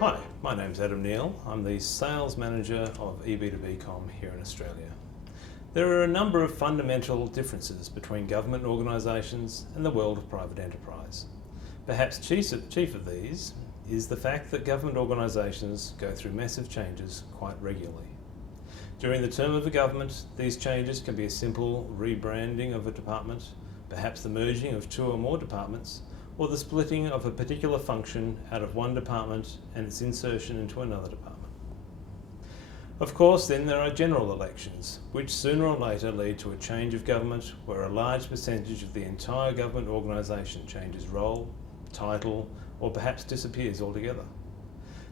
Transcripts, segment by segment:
Hi, my name's Adam Neal. I'm the Sales Manager of EB2B here in Australia. There are a number of fundamental differences between government organisations and the world of private enterprise. Perhaps chief of these is the fact that government organisations go through massive changes quite regularly. During the term of a government, these changes can be a simple rebranding of a department, perhaps the merging of two or more departments, or the splitting of a particular function out of one department and its insertion into another department. Of course, then there are general elections, which sooner or later lead to a change of government where a large percentage of the entire government organisation changes role, title, or perhaps disappears altogether.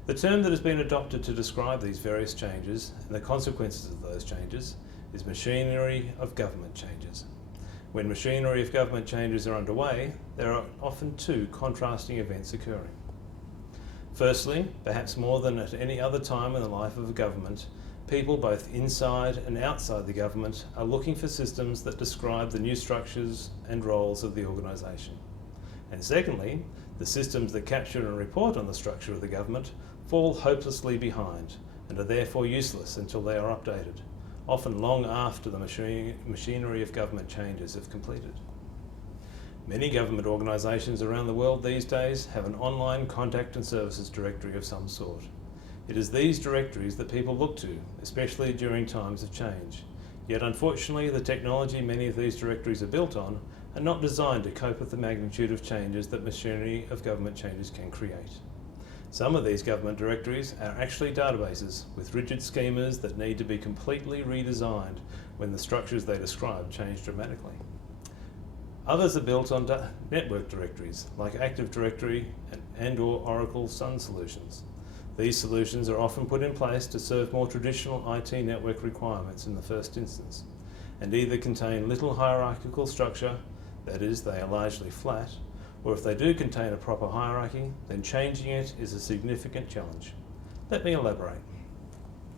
The term that has been adopted to describe these various changes and the consequences of those changes is machinery of government changes. When machinery of government changes are underway, there are often two contrasting events occurring. Firstly, perhaps more than at any other time in the life of a government, people both inside and outside the government are looking for systems that describe the new structures and roles of the organisation. And secondly, the systems that capture and report on the structure of the government fall hopelessly behind and are therefore useless until they are updated, often long after the machinery of government changes have completed. Many government organisations around the world these days have an online contact and services directory of some sort. It is these directories that people look to, especially during times of change. Yet unfortunately, the technology many of these directories are built on are not designed to cope with the magnitude of changes that machinery of government changes can create. Some of these government directories are actually databases with rigid schemas that need to be completely redesigned when the structures they describe change dramatically. Others are built on network directories like Active Directory and/or Oracle Sun solutions. These solutions are often put in place to serve more traditional IT network requirements in the first instance, and either contain little hierarchical structure, that is, they are largely flat, or if they do contain a proper hierarchy, then changing it is a significant challenge. Let me elaborate.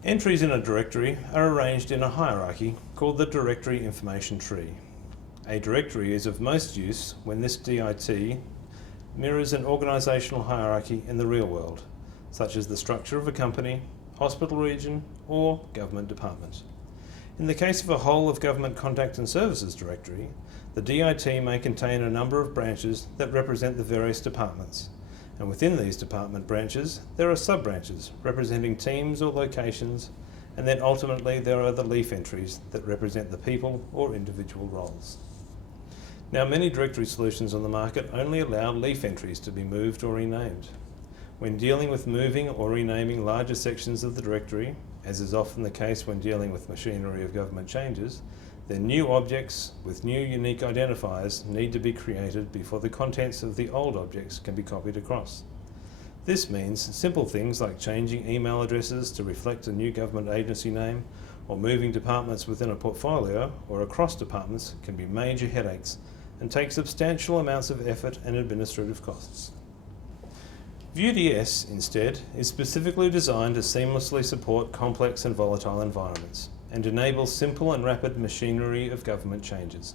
Entries in a directory are arranged in a hierarchy called the Directory Information Tree. A directory is of most use when this DIT mirrors an organisational hierarchy in the real world, such as the structure of a company, hospital region, or government department. In the case of a whole of government contact and services directory, the DIT may contain a number of branches that represent the various departments, and within these department branches there are sub-branches representing teams or locations, and then ultimately there are the leaf entries that represent the people or individual roles. Now, many directory solutions on the market only allow leaf entries to be moved or renamed. When dealing with moving or renaming larger sections of the directory, as is often the case when dealing with machinery of government changes, then new objects with new unique identifiers need to be created before the contents of the old objects can be copied across. This means simple things like changing email addresses to reflect a new government agency name, or moving departments within a portfolio or across departments can be major headaches and take substantial amounts of effort and administrative costs. Vue.ds, instead, is specifically designed to seamlessly support complex and volatile environments and enable simple and rapid machinery of government changes.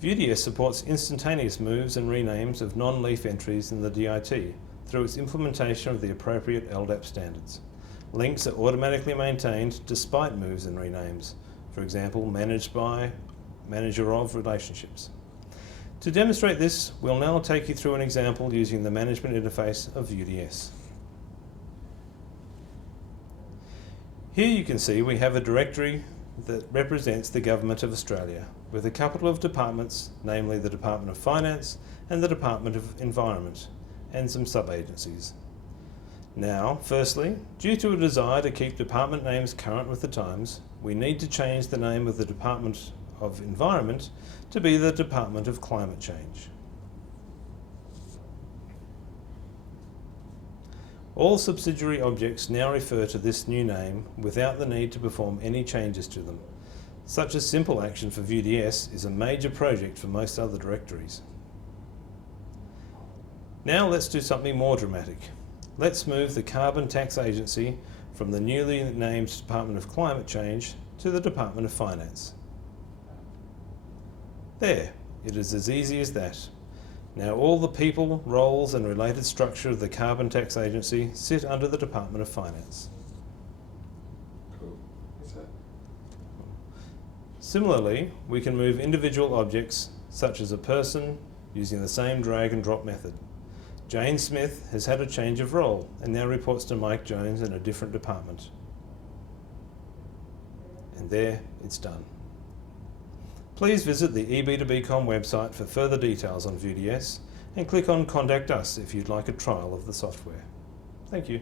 Vue.ds supports instantaneous moves and renames of non-leaf entries in the DIT through its implementation of the appropriate LDAP standards. Links are automatically maintained despite moves and renames, for example, managed by, manager of relationships. To demonstrate this, we'll now take you through an example using the management interface of Vue.ds. Here you can see we have a directory that represents the Government of Australia with a couple of departments, namely the Department of Finance and the Department of Environment, and some sub-agencies. Now, firstly, due to a desire to keep department names current with the times, we need to change the name of the Department of Environment to be the Department of Climate Change. All subsidiary objects now refer to this new name without the need to perform any changes to them. Such a simple action for Vue.ds is a major project for most other directories. Now let's do something more dramatic. Let's move the Carbon Tax Agency from the newly named Department of Climate Change to the Department of Finance. There, it is as easy as that. Now all the people, roles and related structure of the Carbon Tax Agency sit under the Department of Finance. Cool. What's that? Similarly, we can move individual objects, such as a person, using the same drag and drop method. Jane Smith has had a change of role and now reports to Mike Jones in a different department. And there, it's done. Please visit the EB2BCom website for further details on VueDS and click on Contact Us if you'd like a trial of the software. Thank you.